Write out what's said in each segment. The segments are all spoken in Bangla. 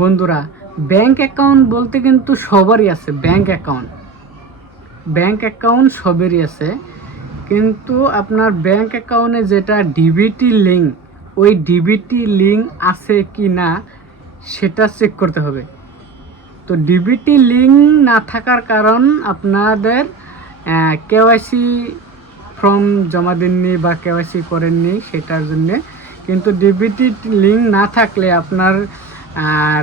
বন্ধুরা, ব্যাংক অ্যাকাউন্ট বলতে কিন্তু সবারই আছে। ব্যাংক অ্যাকাউন্ট সবেরই আছে, কিন্তু আপনার ব্যাংক অ্যাকাউন্টে যেটা ডিবিটি লিঙ্ক, ওই ডিবিটি লিঙ্ক আছে কি না সেটা চেক করতে হবে। তো ডিবিটি লিঙ্ক না থাকার কারণ আপনাদের কেওয়াইসি ফর্ম জমা দেননি বা কেওয়াইসি করেননি, সেটার জন্যে। কিন্তু ডিবিটি লিঙ্ক না থাকলে আপনার আর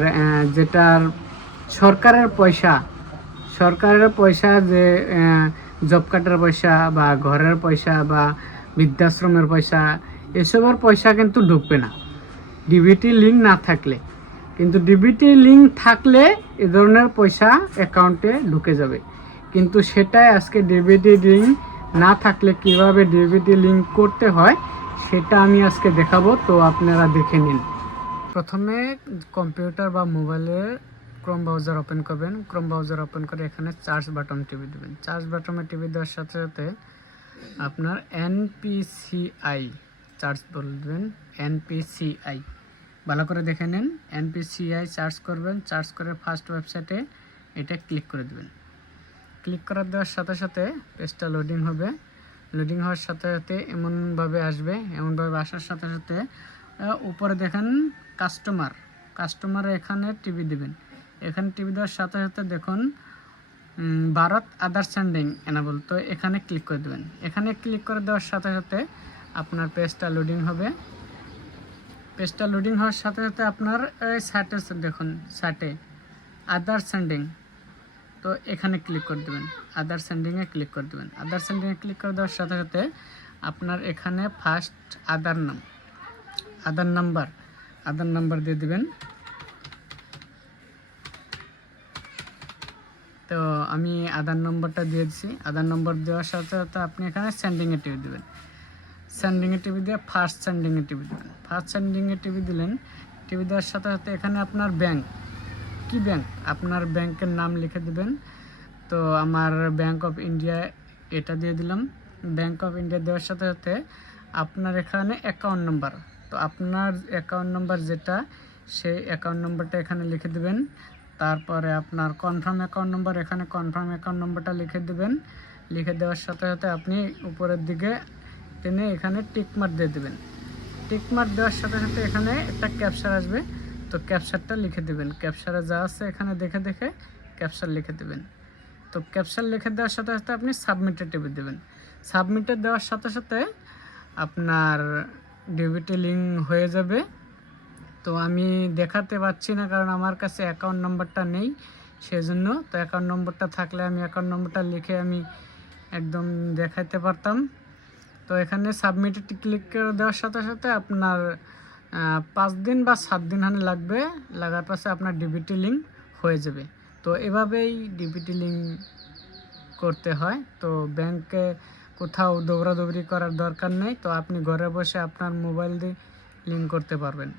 যেটার সরকারের পয়সা যে জব কার্ডের পয়সা বা ঘরের পয়সা বা বৃদ্ধাশ্রমের পয়সা, এসবের পয়সা কিন্তু ঢুকবে না ডিবিটি লিঙ্ক না থাকলে। কিন্তু ডিবিটি লিঙ্ক থাকলে এ ধরনের পয়সা অ্যাকাউন্টে ঢুকে যাবে। কিন্তু সেটাই আজকে ডিবিটি লিঙ্ক না থাকলে কিভাবে ডিবিটি লিঙ্ক করতে হয় সেটা আমি আজকে দেখাবো। তো আপনারা দেখে নিন। প্রথমে কম্পিউটার বা মোবাইলে ক্রোম ব্রাউজার ওপেন করবেন। ক্রোম ব্রাউজার ওপেন করে এখানে সার্চ বাটন টিপে দেবেন। সার্চ বাটনে টিপে দেওয়ার সাথে সাথে আপনার এনপিসিআই সার্চ বলবেন। এনপিসিআই ভালো করে দেখে নিন। এনপিসিআই সার্চ করবেন। সার্চ করে ফার্স্ট ওয়েবসাইটে এটা ক্লিক করে দেবেন। ক্লিক করে দেওয়ার সাথে সাথে পেজটা লোডিং হবে। লোডিং হওয়ার সাথে সাথে এমনভাবে আসবে। এমনভাবে আসার সাথে সাথে উপরে দেখেন কাস্টমার এখানে টিভি দেবেন। এখানে টিভি দেওয়ার সাথে সাথে দেখুন ভারত আধার সেন্ডিং এনাবল, তো এখানে ক্লিক করে দেবেন। এখানে ক্লিক করে দেওয়ার সাথে সাথে আপনার পেজটা লোডিং হবে। পেজটা লোডিং হওয়ার সাথে সাথে আপনার সাইটে দেখুন, সাইটে আধার সেন্ডিং, তো এখানে ক্লিক করে দেবেন। আধার সেন্ডিংয়ে ক্লিক করে দেবেন। আধার সেন্ডিংয়ে ক্লিক করে দেওয়ার সাথে সাথে আপনার এখানে ফার্স্ট আধার নাম্বার দিয়ে দেবেন। তো আমি আধার নম্বরটা দিয়ে দিচ্ছি। আধার নম্বর দেওয়ার সাথে সাথে আপনি এখানে সেন্ডিংয়ে টিপে দেবেন। সেন্ডিংয়ে টিপে দিয়ে ফার্স্ট সেন্ডিংয়ে টিপে দেবেন। ফার্স্ট সেন্ডিংয়ে টিপে দিলেন। টিপে দেওয়ার সাথে সাথে এখানে আপনার ব্যাংক, আপনার ব্যাংকের নাম লিখে দেবেন। তো আমার ব্যাংক অফ ইন্ডিয়া এটা দিয়ে দিলাম। ব্যাংক অফ ইন্ডিয়া দেওয়ার সাথে সাথে আপনার এখানে অ্যাকাউন্ট নাম্বার, তো আপনার অ্যাকাউন্ট নাম্বার যেটা, সেই অ্যাকাউন্ট নাম্বারটা এখানে লিখে দেবেন। তারপরে আপনার কনফার্ম অ্যাকাউন্ট নাম্বার, এখানে কনফার্ম অ্যাকাউন্ট নাম্বারটা লিখে দেবেন। লিখে দেওয়ার সাথে সাথে আপনি উপরের দিকে টেনে এখানে টিকমার্ক দিয়ে দেবেন। টিকমার্ক দেওয়ার সাথে সাথে এখানে একটা ক্যাপচার আসবে, তো ক্যাপচারটা লিখে দেবেন। ক্যাপচারে যা আছে এখানে দেখে দেখে ক্যাপচার লিখে দেবেন। তো ক্যাপচার লিখে দেওয়ার সাথে সাথে আপনি সাবমিটে টিপে দেবেন। সাবমিটে দেওয়ার সাথে সাথে আপনার ডিবিটি লিঙ্ক হয়ে যাবে। তো আমি দেখাতে পাচ্ছি না কারণ আমার কাছে অ্যাকাউন্ট নাম্বারটা নেই, সেজন্য। তো অ্যাকাউন্ট নম্বরটা থাকলে আমি অ্যাকাউন্ট নম্বরটা লিখে আমি একদম দেখাতে পারতাম। তো এখানে সাবমিটে ক্লিক করে দেওয়ার সাথে সাথে আপনার 5 দিন বা 7 দিন লাগবে। লাগার পাশে আপনার ডিবিটি লিঙ্ক হয়ে যাবে। তো এভাবেই ডিবিটি লিঙ্ক করতে হয়। তো ব্যাংকে কোথাও দৌড়াদৌড়ি করার দরকার নেই। তো আপনি ঘরে বসে আপনার মোবাইল দিয়ে লিঙ্ক করতে পারবেন।